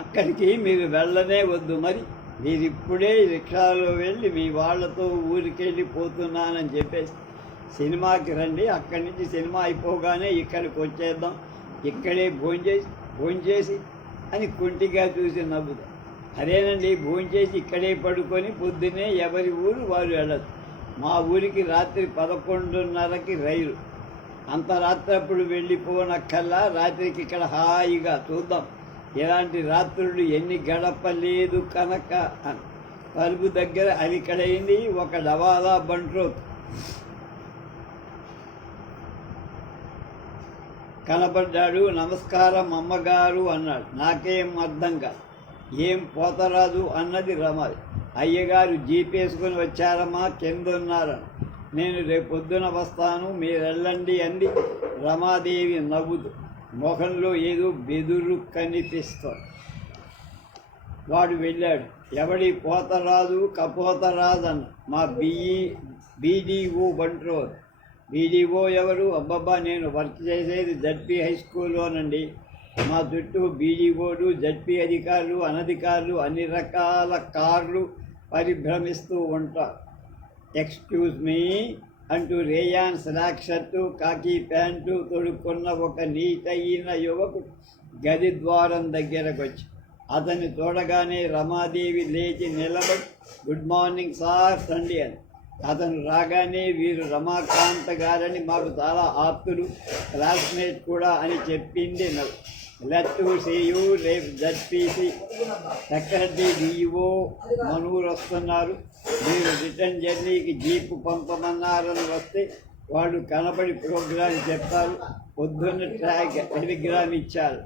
అక్కడికి మీరు వెళ్ళనే వద్దు. మరి మీరు ఇప్పుడే రిక్షాలో వెళ్ళి మీ వాళ్ళతో ఊరికెళ్ళి పోతున్నానని చెప్పేసి సినిమాకి రండి. అక్కడి నుంచి సినిమా అయిపోగానే ఇక్కడికి వచ్చేద్దాం. ఇక్కడే భోంచేసి భోంచేసి అని కుంటిగా చూసి నవ్వుతాం. అదేనండి భోంచేసి ఇక్కడే పడుకొని పొద్దున్నే ఎవరి ఊరు వారు వెళ్ళదు మా ఊరికి రాత్రి పదకొండున్నరకి రైలు. అంత రాత్రప్పుడు వెళ్ళిపోనక్కల్లా రాత్రికి ఇక్కడ హాయిగా చూద్దాం. ఇలాంటి రాత్రులు ఎన్ని గడపలేదు కనుక. అని దగ్గర అలికడైంది ఒక డవాలా బంట్రోత్ కనబడ్డాడు నమస్కారం అమ్మగారు అన్నాడు. నాకేం అర్థం కాదు ఏం పోతరాదు అన్నది రమాది అయ్యగారు జీపేసుకుని వచ్చారమ్మా కింద ఉన్నారని నేను రేపు పొద్దున వస్తాను మీరు వెళ్ళండి అంది రమాదేవి నవ్వుతూ. మొఖంలో ఏదో బెదురు కనిపిస్తుంది. వాడు వెళ్ళాడు. ఎవడి పోతరాదు కపోత అన్న మా బిఈ బీడీఓ బంట్రోడ్ బీడీఓ ఎవరు? అబ్బబ్బా నేను వర్క్ చేసేది జడ్పీ హై స్కూల్లోనండి. మా చుట్టూ బీడీఓలు జడ్పీ అధికారులు అనధికారులు అన్ని రకాల కార్లు పరిభ్రమిస్తూ ఉంటారు. ఎక్స్క్యూజ్ మీ అంటూ rayon slack shirt khaki pant తొడుక్కున్న ఒక నీటైన యువకుడు గది ద్వారం దగ్గరకు వచ్చి అతన్ని చూడగానే రమాదేవి లేచి నిలబడి గుడ్ మార్నింగ్ సార్ తండ్రి అని. అతను రాగానే వీరు రమాకాంత్ గారని మాకు చాలా ఆప్తులు క్లాస్మేట్ కూడా అని చెప్పింది నవ్వు. లెట్ టు సీ యూ రేపు జడ్పీసీ. సెక్రటరీ డిఈఓ మనూరు వస్తున్నారు. మీరు రిటర్న్ జర్నీకి జీపు పంపమన్నారని వస్తే వాళ్ళు కనబడి ప్రోగ్రాం చెప్తారు పొద్దున్న ట్రాక్ టెలిగ్రామ్ ఇచ్చారు.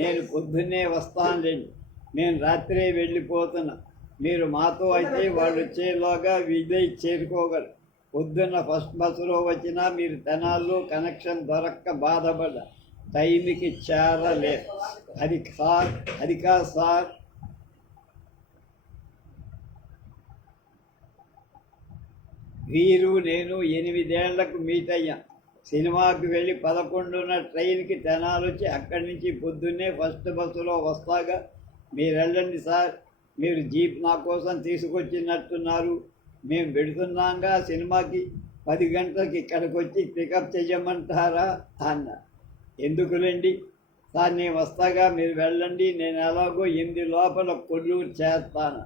నేను పొద్దున్నే వస్తానులేండి నేను రాత్రే వెళ్ళిపోతున్నా. మీరు మాతో అయితే వాళ్ళు వచ్చేలోగా విజయ్ చేరుకోగలరు. పొద్దున్న ఫస్ట్ బస్సులో వచ్చినా మీరు తెనాల్లో కనెక్షన్ దొరక్క బాధపడ్డ టైంకి చేరలేదు అది సార్ అది కాదు సార్ వీరు నేను ఎనిమిదేళ్ళకు మీట్ అయ్యాను సినిమాకి వెళ్ళి పదకొండున్న ట్రైన్కి తెనాలు వచ్చి అక్కడి నుంచి పొద్దున్నే ఫస్ట్ బస్సులో వస్తాగా. మీరు వెళ్ళండి సార్. మీరు జీప్ నా కోసం తీసుకొచ్చినట్టున్నారు. మేము పెడుతున్నాగా సినిమాకి. పది గంటలకి ఇక్కడికి వచ్చి పికప్ చేయమంటారా అన్నారు ఎందుకులేండి? సార్ నేను వస్తాగా మీరు వెళ్ళండి నేను ఎలాగో ఎనిమిది లోపల కొల్లూరు చేస్తాను.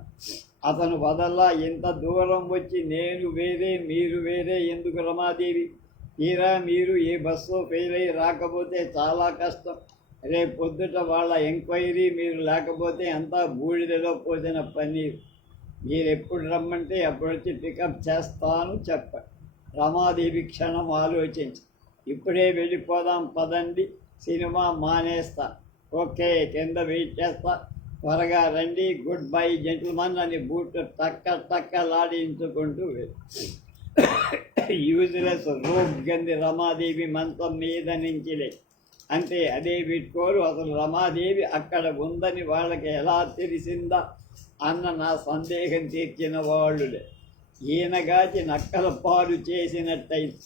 అతను వదల్లా ఇంత దూరం వచ్చి నేను వేరే మీరు వేరే ఎందుకు రమాదేవి? తీరా మీరు ఏ బస్సు ఫెయిల్ అయ్యి రాకపోతే చాలా కష్టం. రేపు పొద్దుట వాళ్ళ ఎంక్వైరీ మీరు లేకపోతే అంతా బూడిదలో పోసిన పన్నీరు. మీరు ఎప్పుడు రమ్మంటే అప్పుడు వచ్చి పికప్ చేస్తాను చెప్పండి రమాదేవి క్షణం ఆలోచించి. ఇప్పుడే వెళ్ళిపోదాం పదండి. సినిమా మానేస్తా. ఓకే కింద వెయిట్ చేస్తా. త్వరగా రండి. గుడ్ బై జెంటిల్మన్ అని బూట్ టక్క టక్క లాడించుకుంటూ యూజ్లెస్ రోగ్ గంది రమాదేవి మంచం మీద నుంచిలే. అంటే అదే పెట్టుకోరు అసలు రమాదేవి అక్కడ ఉందని వాళ్ళకి ఎలా తెలిసిందా? అన్న నా సందేహం తీర్చిన వాళ్ళులే. ఈయనగాచి నక్కల పాలు చేసినట్టయింది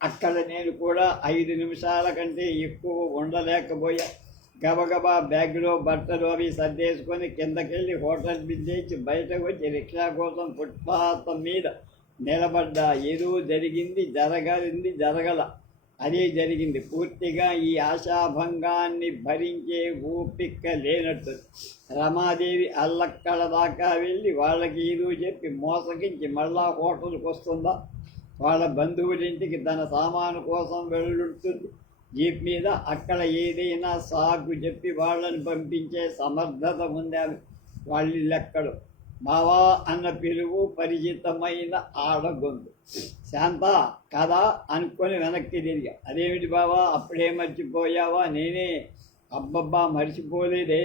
అక్కడ నేను కూడా ఐదు నిమిషాల కంటే ఎక్కువ ఉండలేకపోయా. గబగబా బ్యాగ్లో బట్టలు అవి సర్దేసుకొని కిందకెళ్ళి హోటల్ బిందేసి బయటకు వచ్చి రిక్షా కోసం ఫుట్పాత్ మీద నిలబడ్డా. ఏదో జరిగింది జరగలింది జరగల. అదే జరిగింది. పూర్తిగా ఈ ఆశాభంగాన్ని భరించే ఓపిక లేనట్టు. రమాదేవి అల్లక్కడ దాకా వెళ్ళి వాళ్ళకి ఏదో చెప్పి మోసగించి మళ్ళా హోటల్కి వస్తుందా వాళ్ళ బంధువులింటికి తన సామాను కోసం వెళ్ళుతుంది జీప్ మీద అక్కడ ఏదైనా సాగు చెప్పి వాళ్ళని పంపించే సమర్థత ఉంది? ఆమె వాళ్ళ లెక్కలు బావా అన్న పిలువు పరిచితమైన ఆడగొందు శాంత కదా అనుకొని వెనక్కి తిరిగా. అదేమిటి బావా? అప్పుడే మర్చిపోయావా? నేనే. అబ్బబ్బా మర్చిపోలేదే.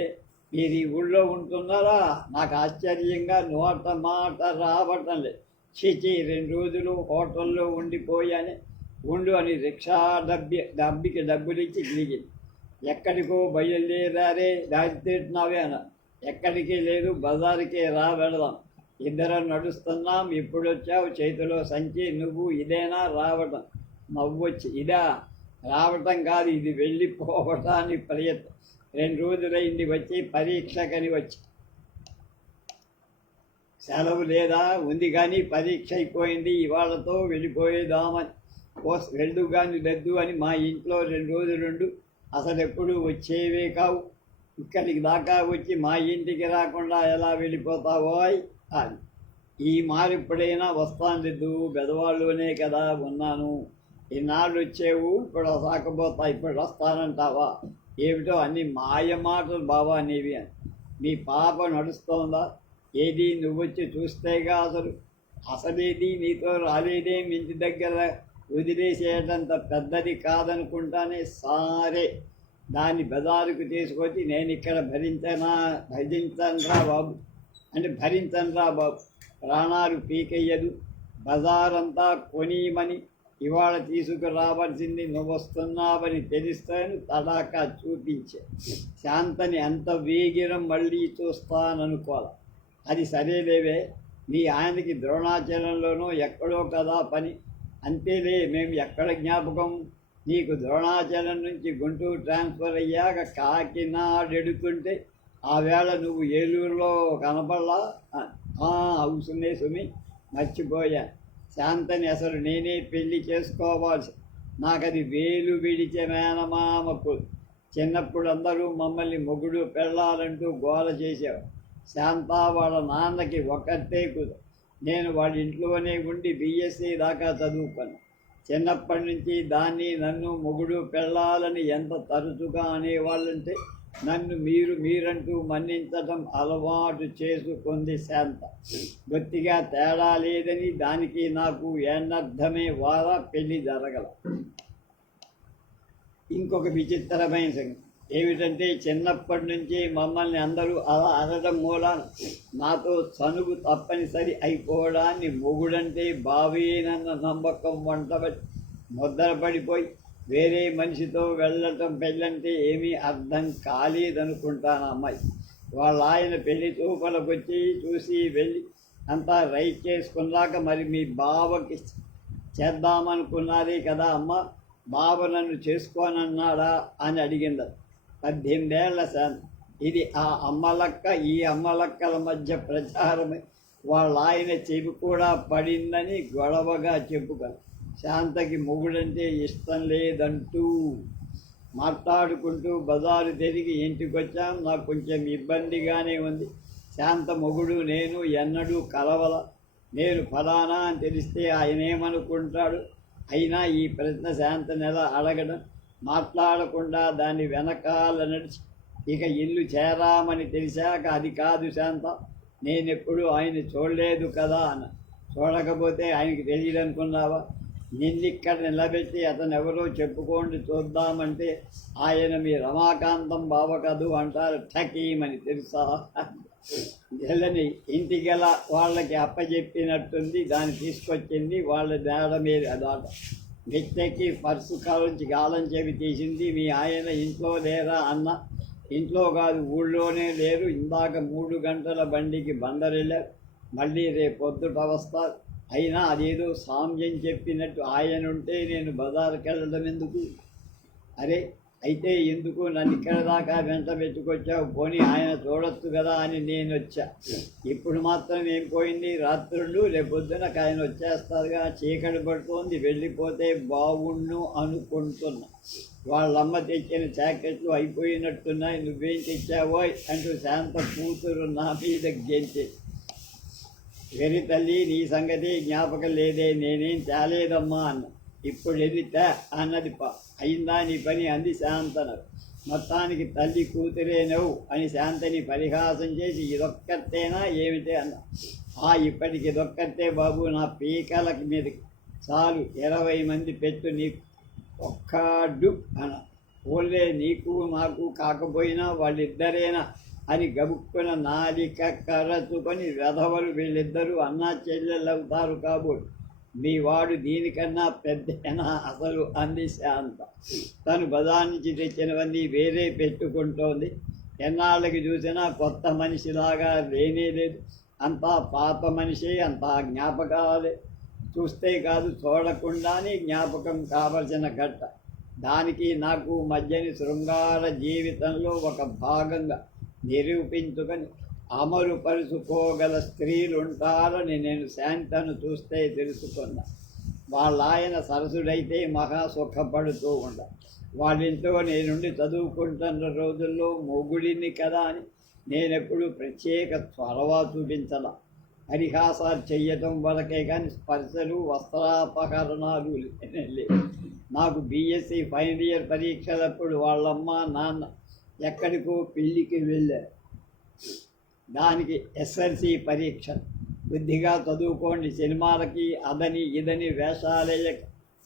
మీరు ఈ ఊళ్ళో ఉంటున్నారా? నాకు ఆశ్చర్యంగా నోట మాట రావటం లేదు. చీచి రెండు రోజులు హోటల్లో ఉండిపోయాని ఉండు అని రిక్షా డబ్బి డబ్బికి డబ్బులిచ్చి దిగి దిగింది ఎక్కడికో బయలుదేరారే దారి తీరుతున్నావే అన్న. ఎక్కడికి లేదు బజారుకే రా వెళదాం. ఇద్దరం నడుస్తున్నాం ఇప్పుడొచ్చావు చేతిలో సంచి నువ్వు ఇదేనా రావటం? నవ్వొచ్చి ఇదా? రావటం కాదు ఇది వెళ్ళిపోవటానికి ప్రయత్నం. రెండు రోజులైంది వచ్చి పరీక్షకని వచ్చి. సెలవు లేదా? ఉంది కానీ పరీక్ష అయిపోయింది ఇవాళతో వెళ్ళిపోయేదామని. కోస్ వెళ్ళు కానీ లెద్దు అని మా ఇంట్లో రెండు రోజులుండు అసలు ఎప్పుడు వచ్చేవే కావు. ఇక్కడికి దాకా వచ్చి మా ఇంటికి రాకుండా ఎలా వెళ్ళిపోతావో అని. ఈ మారు ఇప్పుడైనా వస్తాను లేదు బెదవాళ్ళునే కదా ఉన్నాను. ఈనాళ్ళు వచ్చేవు ఇప్పుడు రాకపోతా ఇప్పుడు వస్తానంటావా? ఏమిటో అన్ని మాయ మాటలు బావా నీవి అని. మీ పాప నడుస్తోందా? ఏది నువ్వు వచ్చి చూస్తేగా అసలు. అసలేది నీతో రాలేదే మీ ఇంటి దగ్గర వదిలేసేటంత పెద్దది కాదనుకుంటానే సారే. దాన్ని బజారుకు తీసుకొచ్చి నేను ఇక్కడ భరించనా? భరించనురా బాబు. అంటే భరించనురా బాబు. ప్రాణాలు పీకయ్యదు బజారంతా కొనియమని ఇవాళ తీసుకురావాల్సింది నువ్వు వస్తున్నావని తెలుస్తాను తడాకా చూపించే. శాంతని ఎంత వేగిరం మళ్ళీ చూస్తాననుకోవాలి? అది సరేలేవే మీ ఆయనకి ద్రోణాచలంలోనో ఎక్కడో కదా పని. అంతేలే మేము ఎక్కడ జ్ఞాపకం? నీకు ద్రోణాచలం నుంచి గుంటూరు ట్రాన్స్ఫర్ అయ్యాక కాకినాడెడుతుంటే ఆ వేళ నువ్వు ఏలూరులో కనపడలా? అవుసునే సుమి మర్చిపోయా. శాంతని అసలు నేనే పెళ్ళి చేసుకోవాల్సి నాకది వేలు విడిచే మేనమామకు. చిన్నప్పుడు అందరూ మమ్మల్ని మొగుడు పెళ్ళాలంటూ గోల చేసేవారు శాంత వాళ్ళ నాన్నకి ఒకటే కుదు నేను వాడి ఇంట్లోనే ఉండి బీఎస్సీ దాకా చదువుకున్నాను చిన్నప్పటి నుంచి దాన్ని నన్ను మొగుడు పెళ్ళాలని ఎంత తరచుగా అనేవాళ్ళంటే నన్ను మీరు మీరంటూ మన్నించటం అలవాటు చేసుకుంది శాంత. గొత్తిగా తేడా లేదని దానికి నాకు ఎన్నర్థమే వారా పెళ్ళి జరగల. ఇంకొక విచిత్రమైన సంగతి. ఏమిటంటే చిన్నప్పటి నుంచి మమ్మల్ని అందరూ అలా అనడం మూలాన నాతో చనుగు తప్పనిసరి అయిపోవడాన్ని మొగుడంటే బావేనన్న నమ్మకం వంటబట్టి ముద్రపడిపోయి వేరే మనిషితో వెళ్ళటం పెళ్ళంటే ఏమీ అర్థం కాలేదనుకుంటాను అమ్మాయి. వాళ్ళ ఆయన పెళ్ళి చూపలకు వచ్చి చూసి వెళ్ళి అంతా రైట్ చేసుకున్నాక మరి మీ బావకి చేద్దామనుకున్నారే కదా అమ్మ. బావ నన్ను చేసుకోనన్నాడా అని అడిగింది. పద్దెనిమిదేళ్ళ శాంతి ఇది ఆ అమ్మలక్క ఈ అమ్మలక్కల మధ్య ప్రచారమే. వాళ్ళ ఆయన చెవి కూడా పడిందని గొడవగా చెప్పుకోరు శాంతకి మొగుడంటే ఇష్టం లేదంటూ మాట్లాడుకుంటూ బజారు తిరిగి ఇంటికి వచ్చాం నాకు కొంచెం ఇబ్బందిగానే ఉంది. శాంత మొగుడు నేను ఎన్నడూ కలవల. నేను ఫలానా అని తెలిస్తే ఆయన ఏమనుకుంటాడు? అయినా ఈ ప్రశ్న శాంత నెల అడగడం? మాట్లాడకుండా దాని వెనకాల నడిచి ఇక ఇల్లు చేరామని తెలిసాక అది కాదు శాంత నేనెప్పుడు ఆయన చూడలేదు కదా అన్న. చూడకపోతే ఆయనకి తెలియదు అనుకున్నావా నిన్నిక్కడ నిలబెట్టి అతను ఎవరో చెప్పుకోండి చూద్దామంటే ఆయన మీ రమాకాంతం బావ కదూ అంటారు ఠకీమని తెలుసా? వెళ్ళని ఇంటికెలా వాళ్ళకి అప్పచెప్పినట్టుంది దాన్ని తీసుకొచ్చింది వాళ్ళ నేల మీద అదాట వ్యక్తికి పర్సు కాలుంచి గాలం చెవి తీసింది. మీ ఆయన ఇంట్లో లేరా అన్న ఇంట్లో కాదు ఊళ్ళోనే లేరు. ఇందాక మూడు గంటల బండికి బందరెళ్ళారు. మళ్ళీ రేపు పొద్దుట వస్తారు అయినా అదేదో సామ్యం చెప్పినట్టు ఆయన ఉంటే నేను బజార్కి వెళ్ళడం ఎందుకు అరే అయితే ఎందుకు నన్ను ఇక్కడ దాకా వెంట పెట్టుకొచ్చావు? పోనీ ఆయన చూడొచ్చు కదా అని నేను వచ్చా. ఇప్పుడు మాత్రం ఏం పోయింది? రాత్రులు రేపొద్దున ఆయన వచ్చేస్తారుగా. చీకటి పడుతోంది. వెళ్ళిపోతే బాగుండు అనుకుంటున్నా. వాళ్ళమ్మ తెచ్చిన జాకెట్లు అయిపోయినట్టున్నాయి. నువ్వేం తెచ్చావో అంటూ శాంత కూతురు నా మీద గెంచి వెరి తల్లి నీ సంగతి జ్ఞాపకం లేదే. నేనేం తేలేదమ్మా అన్నా. ఇప్పుడు వెళితే అన్నది ప అయిందా నీ పని అంది శాంతనరు. మొత్తానికి తల్లి కూతురేనవు అని శాంతని పరిహాసం చేసి ఇదొక్కతేనా ఏమిటి అన్న. ఆ ఇప్పటికి ఇదొక్కతే బాబు నా పీకలకి మీద చాలు ఇరవై మంది పెట్టు నీకు ఒక్కడు అన. ఓన్లే నీకు నాకు కాకపోయినా వాళ్ళిద్దరేనా అని గబుక్కున నాలిక కరచుకొని వెధవలు వీళ్ళిద్దరూ అన్నా చెల్లెళ్ళు అవుతారు కాబోలు. మీ వాడు దీనికన్నా పెద్దనా అసలు అంది శాంత తను బజార్ నుంచి తెచ్చినవన్నీ వేరే పెట్టుకుంటోంది. ఎన్నాళ్ళకి చూసినా కొత్త మనిషిలాగా లేనే లేదు. అంతా పాత మనిషి అంతా జ్ఞాపకాలే. చూస్తే కాదు చూడకుండానే జ్ఞాపకం కావలసిన గట్ట దానికి నాకు మధ్యని శృంగార జీవితంలో ఒక భాగంగా నిరూపించుకొని అమరుపరుచుకోగల స్త్రీలుంటారని నేను శాంతను చూస్తే తెలుసుకున్నా. వాళ్ళ ఆయన సరసుడైతే మహా సుఖపడుతూ ఉండ. వాళ్ళింట్లో నేనుండి చదువుకుంటున్న రోజుల్లో మొగుడిని కదా అని నేనెప్పుడు ప్రత్యేక త్వరవ చూపించాల. పరిహాసాలు చెయ్యటం వరకే కానీ స్పర్శలు వస్త్రాపకరణాలు లేవు. నాకు బీఎస్సీ ఫైనల్ ఇయర్ పరీక్షలప్పుడు వాళ్ళమ్మ నాన్న ఎక్కడికో పెళ్ళికి వెళ్ళారు. దానికి ఎస్ఎల్సి పరీక్ష. బుద్ధిగా చదువుకోండి. సినిమాలకి అదని ఇదని వేషాలయ్య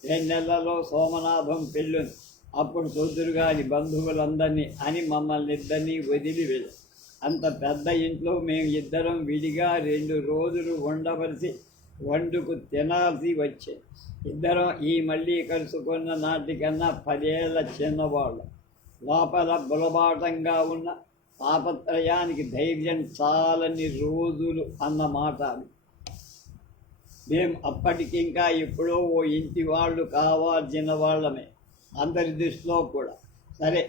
రెండు నెలల్లో సోమనాథం పెళ్ళుంది అప్పుడు చూద్దురు బంధువులందరినీ అని మమ్మల్ని ఇద్దరినీ వదిలి వెళ్ళి అంత పెద్ద ఇంట్లో మేము ఇద్దరం విడిగా రెండు రోజులు ఉండవలసి వండుకు తినాల్సి వచ్చే. ఇద్దరం ఈ మళ్ళీ కలుసుకున్న నాటికన్నా పదేళ్ళ చిన్నవాళ్ళు. లోపల బులబాటంగా ఉన్న తాపత్రయానికి ధైర్యం చాలని రోజులు అన్నమాట అది. మేము అప్పటికింకా ఎప్పుడో ఓ ఇంటి వాళ్ళు కావాల్సిన వాళ్ళమే అందరి దృష్టిలో కూడా. సరే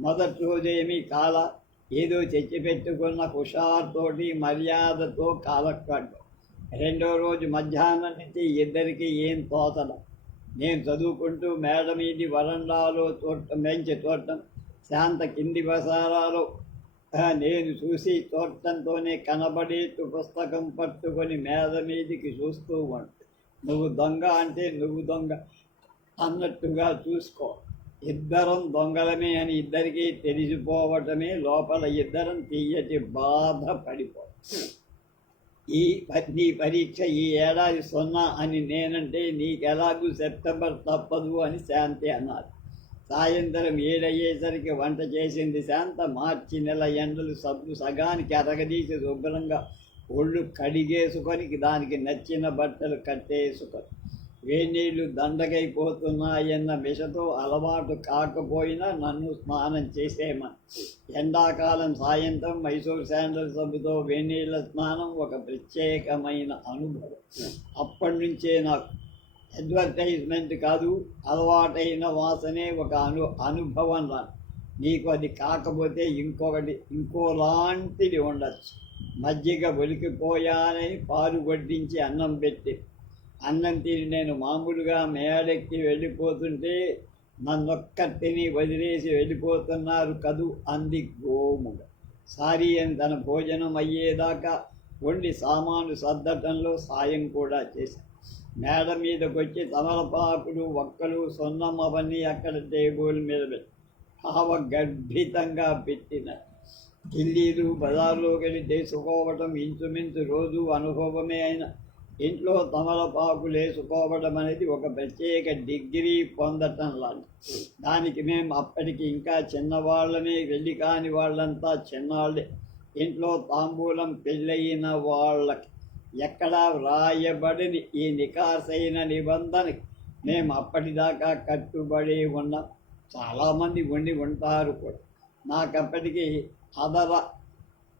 మొదటి రోజేమీ కాల ఏదో తెచ్చిపెట్టుకున్న హుషారుతోటి మర్యాదతో కాలక్కడ్డు. రెండో రోజు మధ్యాహ్నం నుంచి ఇద్దరికి ఏం తోచడం నేను చదువుకుంటూ మేడ మీది వరండాలో చూడటం మంచి చూడటం శాంత కింది బసారాలో నేను చూసి చూడటంతోనే కనబడేట్టు పుస్తకం పట్టుకొని మేద మీదికి చూస్తూ ఉంట నువ్వు దొంగ అంటే నువ్వు దొంగ అన్నట్టుగా చూసుకో. ఇద్దరం దొంగలమే అని ఇద్దరికీ తెలిసిపోవటమే లోపల ఇద్దరం తీయటి బాధ పడిపో. ఈ నీ పరీక్ష ఈ ఏడాది సున్నా అని నేనంటే నీకెలాగూ సెప్టెంబర్ తప్పదు అని శాంతి అన్నారు. సాయంత్రం ఏడయ్యేసరికి వంట చేసింది శాంత. మార్చి నెల ఎండలు సబ్బు సగానికి అరగదీసి శుభ్రంగా ఒళ్ళు కడిగేసుకొని దానికి నచ్చిన బట్టలు కట్టేసుకొని వేణీళ్ళు దండగైపోతున్నాయన్న మిషతో అలవాటు కాకపోయినా నన్ను స్నానం చేసేమా ఎండాకాలం సాయంత్రం మైసూర్ శాండల్ సబ్బుతో వేణీళ్ళ స్నానం ఒక ప్రత్యేకమైన అనుభవం. అప్పటి నుంచే నాకు అడ్వర్టైజ్మెంట్ కాదు అలవాటైన వాసనే ఒక అను అనుభవం రా. నీకు అది కాకపోతే ఇంకొకటి ఇంకోలాంటిది ఉండొచ్చు. మజ్జిగ ఒలికిపోయానని పాలు వడ్డించి అన్నం పెట్టి. అన్నం తిని నేను మామూలుగా మేడెక్కి వెళ్ళిపోతుంటే నన్నొక్క తిని వదిలేసి వెళ్ళిపోతున్నారు కదూ అంది గోముడు. సారీ అని తన భోజనం అయ్యేదాకా వండి సామాను సర్దటంలో సాయం కూడా చేశాను. మేడ మీదకి వచ్చి తమలపాకులు ఒక్కలు సొన్నం అవన్నీ అక్కడ టేబుల్ మీద పెట్టి ఆవ పెట్టిన. ఢిల్లీలు బజార్లోకి వెళ్ళి చేసుకోవటం ఇంచుమించు రోజు అనుభవమే అయిన ఇంట్లో తమలపాకులు వేసుకోవడం అనేది ఒక ప్రత్యేక డిగ్రీ పొందటం లాంటి దానికి మేము అప్పటికి ఇంకా చిన్నవాళ్ళమే వెళ్ళి కాని వాళ్ళంతా చిన్నవాళ్ళే ఇంట్లో తాంబూలం పెళ్ళయిన వాళ్ళకి ఎక్కడా వ్రాయబడిని ఈ నికాసైన నిబంధనకి. మేము అప్పటిదాకా కట్టుబడి ఉన్నాం. చాలామంది ఉండి ఉంటారు కూడా. నాకప్పటికి అదర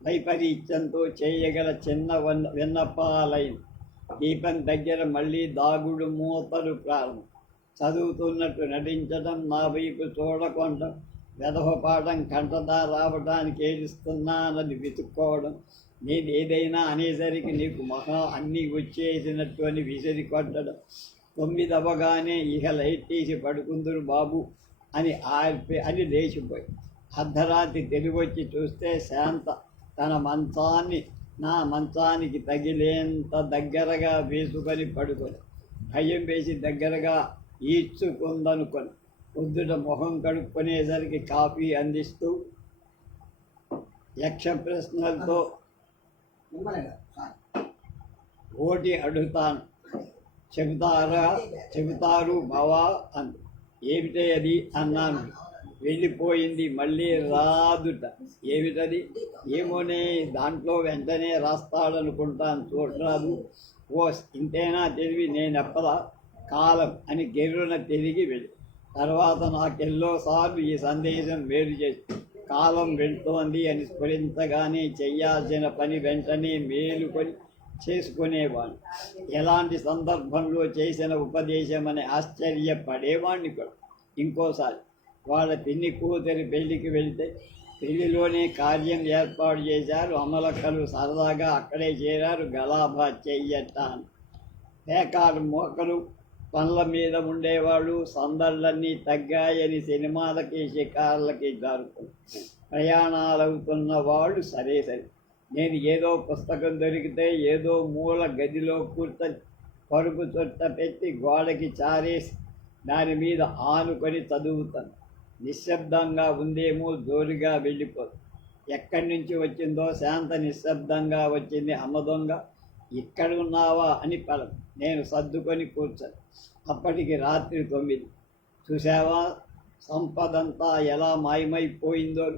వైపరీత్యంతో చేయగల చిన్న వన్ విన్నపాలైన దీపం దగ్గర మళ్ళీ దాగుడు మూతలు ప్రారంభం. చదువుతున్నట్టు నటించడం నా వైపు చూడకుండా వెధవ పాఠం కంటదా రావడానికి ఏడుస్తున్నానని వెతుక్కోవడం నేను ఏదైనా అనేసరికి నీకు మహా అన్నీ వచ్చేసినట్టు అని విసిరికొట్టడం తొమ్మిది అవ్వగానే ఇక లైట్ తీసి పడుకుందరు బాబు అని ఆర్పి అని లేచిపోయి. అర్ధరాత్రి తెలివచ్చి చూస్తే శాంత తన మంచాన్ని నా మంచానికి తగిలేంత దగ్గరగా వేసుకొని పడుకొని భయం వేసి దగ్గరగా ఈడ్చుకుందనుకొని పొద్దుట మొహం కడుక్కునేసరికి కాఫీ అందిస్తూ యక్ష ప్రశ్నలతో ఓటి అడుగుతాను. చెబుతారా? చెబుతారు బావా అంది ఏమిటే అది? అన్నాను. వెళ్ళిపోయింది మళ్ళీ రాదుట. ఏమిటది? ఏమోనే దాంట్లో వెంటనే రాస్తాడనుకుంటాను. చూడరాదు. ఓ ఇంతేనా తెలివి? నేనెప్పలా కాలం అని గెర్రున తిరిగి వెళ్ళి తర్వాత నాకెన్నోసార్లు ఈ సందేశం వేరు చేసి కాలం వెళ్తోంది అని స్ఫురించగానే చేయాల్సిన పని వెంటనే మేలుకొని చేసుకునేవాడు. ఎలాంటి సందర్భంలో చేసిన ఉపదేశం అని ఆశ్చర్యపడేవాడిని కూడా. ఇంకోసారి వాళ్ళ పిన్ని కూతురి పెళ్ళికి వెళితే పెళ్ళిలోనే కార్యం ఏర్పాటు చేశారు. అమలక్కలు సరదాగా అక్కడే చేరారు. గలాభా చెయ్యటాన్ని. బేకారు మోకలు పనుల మీద ఉండేవాళ్ళు సందళ్ళన్నీ తగ్గాయని సినిమాలకి షికార్లకి జారుకున్నారు ప్రయాణాలు అవుతున్న వాళ్ళు సరే సరే. నేను ఏదో పుస్తకం దొరికితే ఏదో మూల గదిలో కూర్చొని పరుపు చుట్ట పెట్టి గోడకి చారేసి దాని మీద ఆనుకొని చదువుతాను. నిశ్శబ్దంగా ఉందేమో జోరుగా వెళ్ళిపోదు. ఎక్కడి నుంచి వచ్చిందో శాంత నిశ్శబ్దంగా వచ్చింది అమ్మ దొంగ. ఇక్కడ ఉన్నావా అని పలదు నేను సర్దుకొని కూర్చొని. అప్పటికి రాత్రి తొమ్మిది. చూసావా సంపదంతా ఎలా మాయమైపోయిందో?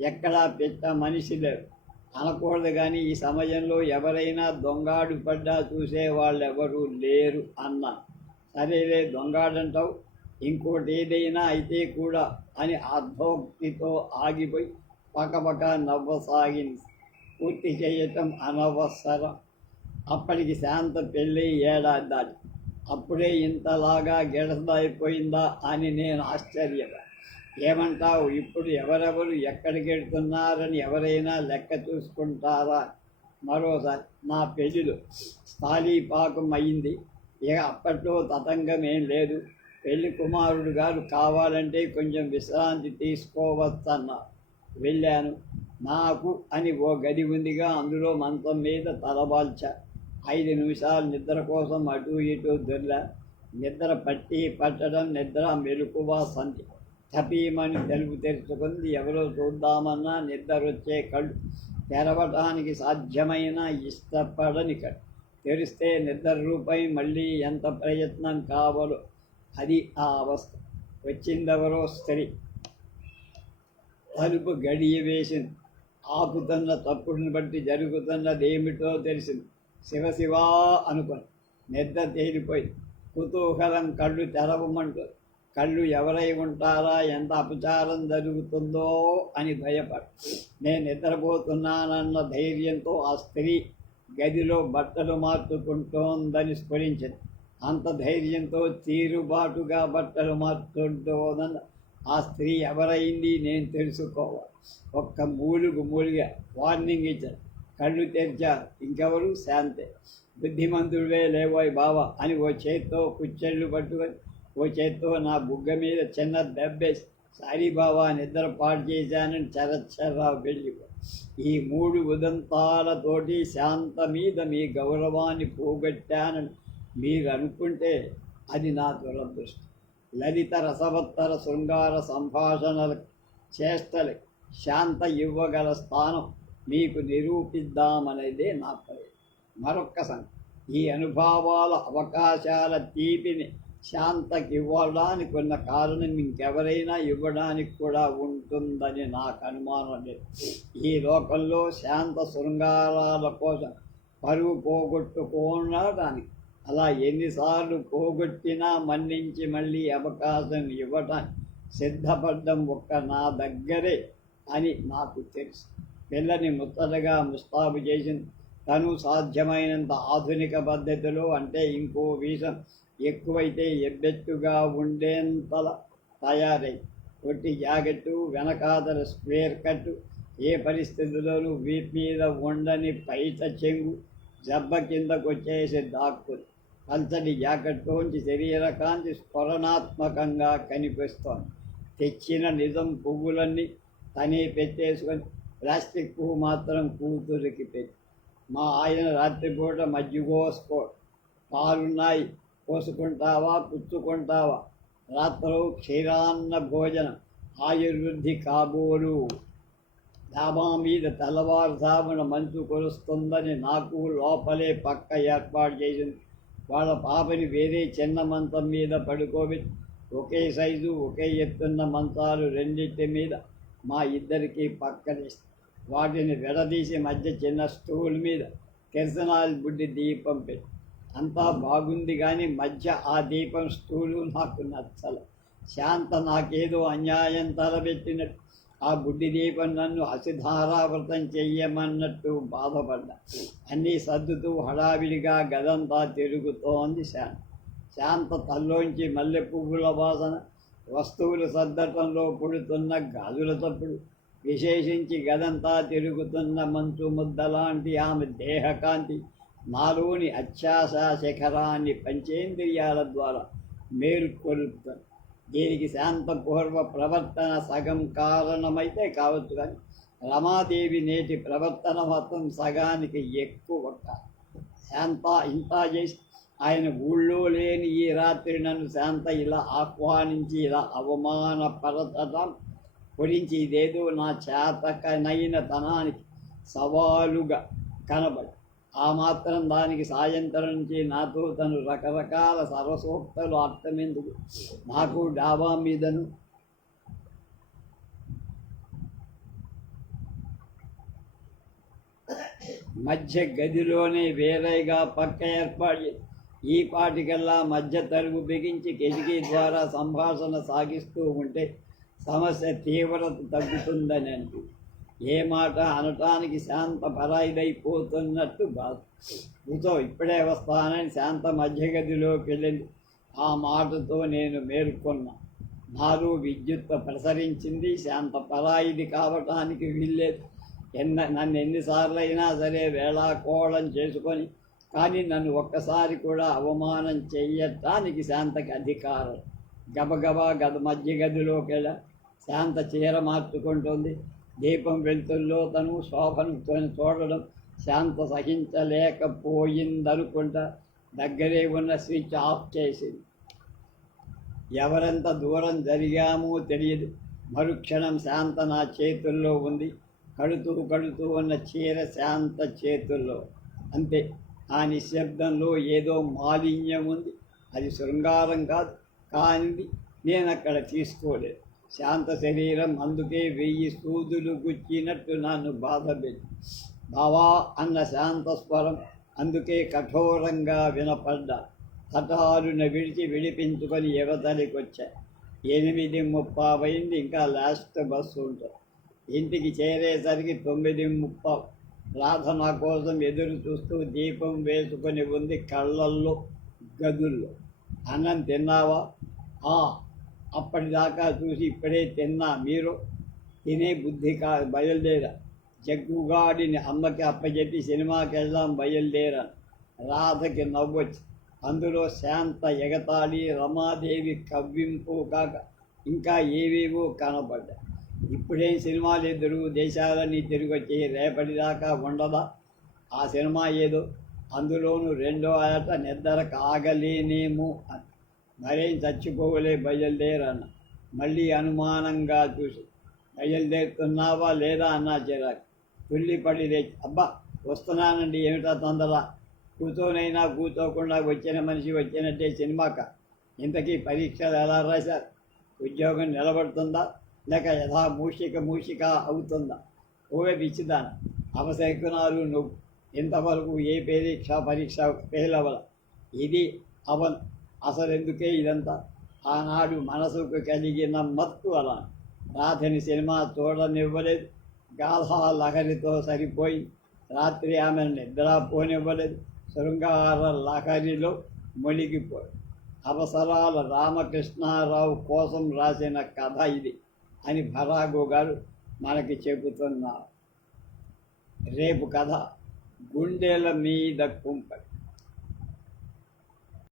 ఎక్కడా పెట్ట మనిషి లేరు అనకూడదు కానీ ఈ సమయంలో ఎవరైనా దొంగాడు పడ్డా చూసే వాళ్ళు ఎవరు లేరు అన్న. సరేలే దొంగాడంటావు. ఇంకోటి ఏదైనా అయితే కూడా అని అర్ధోక్తితో ఆగిపోయి పక్కపక్క నవ్వసాగింది. పూర్తి చేయటం అనవసరం. అప్పటికి శాంత పెళ్ళి ఏడాది. దాటి అప్పుడే ఇంతలాగా గెడసైపోయిందా అని నేను ఆశ్చర్యపా ఏమంటావు? ఇప్పుడు ఎవరెవరు ఎక్కడికి వెళ్తున్నారని ఎవరైనా లెక్క చూసుకుంటారా? మరోసారి నా పెళ్ళిలో స్థాళీపాకం అయింది. ఇక అప్పట్లో తతంగం ఏం లేదు. పెళ్ళి కుమారుడు గారు కావాలంటే కొంచెం విశ్రాంతి తీసుకోవచ్చన్నారు వెళ్ళాను. నాకు అని ఓ గది ఉందిగా అందులో మంచం మీద తలబాల్చా ఐదు నిమిషాలు నిద్ర కోసం అటు ఇటు దొర్ల. నిద్ర పట్టి పట్టడం నిద్ర మెలకువ సంధి. తపీమని తెలుపు తెరుచుకుంది ఎవరో చూద్దామన్నా నిద్ర వచ్చే కళ్ళు. తెరవటానికి సాధ్యమైన ఇష్టపడని కళ్ళు. తెరిస్తే నిద్ర రూపై మళ్ళీ ఎంత ప్రయత్నం కావాలో అది ఆ అవస్థ. వచ్చిందెవరో స్త్రీ తలుపు గడియ వేసింది. ఆపుతున్న తప్పుడుని బట్టి జరుగుతున్నదేమిటో తెలిసింది. శివశివా అనుకుని నిద్ర తేలిపోయి కుతూహలం కళ్ళు తెరవమంటూ కళ్ళు ఎవరై ఉంటారా? ఎంత అపచారం జరుగుతుందో అని భయపడు నేను నిద్రపోతున్నానన్న ధైర్యంతో ఆ స్త్రీ గదిలో బట్టలు మార్చుకుంటోందని స్ఫురించింది. అంత ధైర్యంతో తీరుబాటుగా బట్టలు మార్చుకుంటోందన్న ఆ స్త్రీ ఎవరైంది నేను తెలుసుకోవాలి. ఒక్క మూలుగు మూలిగా వార్నింగ్ ఇచ్చారు కళ్ళు తెరిచారు ఇంకెవరు? శాంతే. బుద్ధిమంతుడివే లేవోయ్ బావా అని ఓ చేత్తో కుచ్చెళ్ళు పట్టుకొని ఓ చేత్తో నా బుగ్గ మీద చిన్న దెబ్బేసి సారీ బావా నిద్ర పాడు చేశానని చరచర్రావు వెళ్ళిపో ఈ మూడు ఉదంతాలతోటి శాంత మీద మీ గౌరవాన్ని పోగొట్టానని మీరు అనుకుంటే అది నా దురదృష్టం. లలిత రసవత్తర శృంగార సంభాషణల చేష్టలు శాంత ఇవ్వగల స్థానం మీకు నిరూపిద్దామనేదే నా ప్రయత్నం మరొక్కసారి ఈ అనుభవాల అవకాశాల తీపిని శాంతకి ఇవ్వడానికి ఉన్న కారణం ఇంకెవరైనా ఇవ్వడానికి కూడా ఉంటుందని నాకు అనుమానం లేదు. ఈ లోకంలో శాంత శృంగారాల కోసం పరువు పోగొట్టుకోవడానికి అలా ఎన్నిసార్లు పోగొట్టినా మన్నించి మళ్ళీ అవకాశం ఇవ్వటానికి సిద్ధపడ్డం ఒక్క నా దగ్గరే అని నాకు తెలుసు. పిల్లని ముత్తలుగా ముస్తాబు చేసింది. తను సాధ్యమైనంత ఆధునిక పద్ధతిలో అంటే ఇంకో వీసం ఎక్కువైతే ఎబ్బెత్తుగా ఉండేంతలా తయారై కొట్టి జాకెట్టు వెనకాదర స్క్వేర్ కట్టు ఏ పరిస్థితుల్లోనూ వీటి మీద ఉండని పైట చెంగు జబ్బ కిందకొచ్చేసి దాక్కుంది దాక్కుని పల్చని జాకెట్లోంచి శరీర కాంతి స్ఫురణాత్మకంగా కనిపిస్తోంది. తెచ్చిన నిజం పువ్వులన్నీ తనే పెట్టేసుకొని ప్లాస్టిక్ పువ్వు మాత్రం కూతురికి పెట్టి. మా ఆయన రాత్రిపూట మజ్జిగోసుకో పాలున్నాయి కోసుకుంటావా పుచ్చుకుంటావా? రాత్రులు క్షీరాన్న భోజనం. ఆయుర్వృద్ధి కాబోలు. డాబా మీద తెల్లవారుజామున మంచు కురుస్తుందని నాకు లోపలే పక్క ఏర్పాటు చేసింది. వాళ్ళ పాపని వేరే చిన్న మంచం మీద పడుకోబెట్టి ఒకే సైజు ఒకే ఎత్తున్న మంచాలు రెండింటి మీద మా ఇద్దరికి పక్కనేసి వాటిని విడదీసి మధ్య చిన్న స్టూల్ మీద కిరసనాల్ బుడ్డి దీపం పెట్టి అంతా బాగుంది కానీ మధ్య ఆ దీపం స్టూలు నాకు నచ్చల. శాంత నాకేదో అన్యాయం తలబెట్టినట్టు ఆ బుడ్డి దీపం నన్ను అసిధారావృతం చెయ్యమన్నట్టు బాధపడ్డా. అన్నీ సర్దుతూ హడావిడిగా గదంతా తిరుగుతోంది శాంత. శాంత తల్లోంచి మల్లె పువ్వుల వాసన వస్తువులు సర్దటంలో పుడుతున్న గాజుల తప్పుడు. విశేషించి గదంతా తిరుగుతున్న మంచు ముద్దలాంటి ఆమె దేహకాంతి. నాలోని అత్యాస శిఖరాన్ని పంచేంద్రియాల ద్వారా మేల్కొల్పుతాను దీనికి శాంతపూర్వ ప్రవర్తన సగం కారణమైతే కావచ్చు కానీ రమాదేవి నేటి ప్రవర్తన మొత్తం సగానికి ఎక్కువ శాంత ఇంత చేసి ఆయన ఊళ్ళో లేని ఈ రాత్రి నన్ను శాంత ఇలా ఆహ్వానించి ఇలా అవమానపరచడం గురించి ఇదేదో నా చేతకనైన తనానికి సవాలుగా కనబడి. ఆ మాత్రం దానికి సాయంత్రం నుంచి నాతో తను రకరకాల సరసోక్తలు అర్థమెందుకు? నాకు డాబా మీదను మధ్య గదిలోనే వేరేగా పక్క ఏర్పాటు ఈ పాటికల్లా మధ్య తరుగు బిగించి కిటికీ ద్వారా సంభాషణ సాగిస్తూ ఉంటే సమస్య తీవ్రత తగ్గుతుందని అంటూ ఏ మాట అనటానికి శాంత పరాయిదైపోతున్నట్టు బాధ. కూర్చో ఇప్పుడే వస్తానని శాంత మధ్య గదిలోకి వెళ్ళింది. ఆ మాటతో నేను మేల్కొన్నా. నాలో విద్యుత్ ప్రసరించింది. శాంత పరాయిది కావటానికి వీల్లేదు. ఎన్న నన్ను ఎన్నిసార్లు అయినా సరే వేళాకోళం చేసుకొని కానీ నన్ను ఒక్కసారి కూడా అవమానం చెయ్యటానికి శాంతకి అధికారం. గబగబా గద మధ్య గదిలోకి వెళ్ళా శాంత చీర మార్చుకుంటుంది. దీపం వెళ్తుల్లో తను శోభను చూడడం శాంత సహించలేకపోయిందనుకుంటా దగ్గరే ఉన్న స్విచ్ ఆఫ్ చేసింది. ఎవరెంత దూరం జరిగామో తెలియదు. మరుక్షణం శాంత నా చేతుల్లో ఉంది. కడుతూ కడుతూ ఉన్న చీర శాంత చేతుల్లో. అంతే. ఆ నిశ్శబ్దంలో ఏదో మాలిన్యం ఉంది. అది శృంగారం కాదు. కానీ నేను అక్కడ తీసుకోలేదు. శాంత శరీరం అందుకే వెయ్యి సూదులు గుచ్చినట్టు నన్ను బాధపెట్టి బావా అన్న శాంత స్వరం అందుకే కఠోరంగా వినపడ్డా. హఠారున విడిచి విడిపించుకొని యువతలికొచ్చా ఎనిమిది ముప్పావైంది ఇంకా లాస్ట్ బస్సు ఉంటుంది. ఇంటికి చేరేసరికి తొమ్మిది ముప్ప రాధ నా కోసం ఎదురు చూస్తూ దీపం వేసుకొని ఉంది కళ్ళల్లో గదుల్లో. అన్నం తిన్నావా? ఆ అప్పటిదాకా చూసి ఇప్పుడే తిన్నా. మీరు తినే బుద్ధి కా బయలుదేరా. జగ్గుగాడిని అమ్మకి అప్పచెప్పి సినిమాకి వెళ్దాం బయలుదేరా. రాధకి నవ్వొచ్చు. అందులో శాంత ఎగతాళి రమాదేవి కవ్వింపు కాక ఇంకా ఏవేవో కనపడ్డాయి ఇప్పుడేం సినిమాలు ఎదురు దేశాలన్నీ తిరిగి వచ్చి రేపటిదాకా ఉండదా? ఆ సినిమా ఏదో అందులోనూ రెండో ఆట నిద్రకు ఆగలేనేమో అని. మరేం చచ్చిపోవలే బయలుదేరన్న. మళ్ళీ అనుమానంగా చూసి బయలుదేరుతున్నావా లేదా? అన్నా చిరాకు. తుల్లిపడి లేచి అబ్బా వస్తున్నానండి ఏమిటా తొందర? కూతోనైనా కూర్చోకుండా వచ్చిన మనిషి వచ్చినట్టే సినిమాక. ఇంతకీ పరీక్షలు ఎలా రాశారు? ఉద్యోగం నిలబడుతుందా? లేక యథా మూషిక మూషిక అవుతుందా? ఓవే పిచ్చిదాన అవశకునాలు నువ్వు. ఇంతవరకు ఏ పరీక్ష పరీక్ష ఫెయిల్ అవ్వల. ఇది అవన్ అసలు ఎందుకే ఇదంతా? ఆనాడు మనసుకు కలిగిన మత్తు అలా. రాధని సినిమా చూడనివ్వలేదు. గాధా లహరితో సరిపోయి రాత్రి ఆమెను నిద్ర పోనివ్వలేదు. శృంగార లహరిలో మునిగిపోయి. అవసరాల రామకృష్ణారావు కోసం రాసిన కథ ఇది అని భరాగో గారు మనకి చెబుతున్నారు. రేపు కథ గుండెల మీద కుంపటి.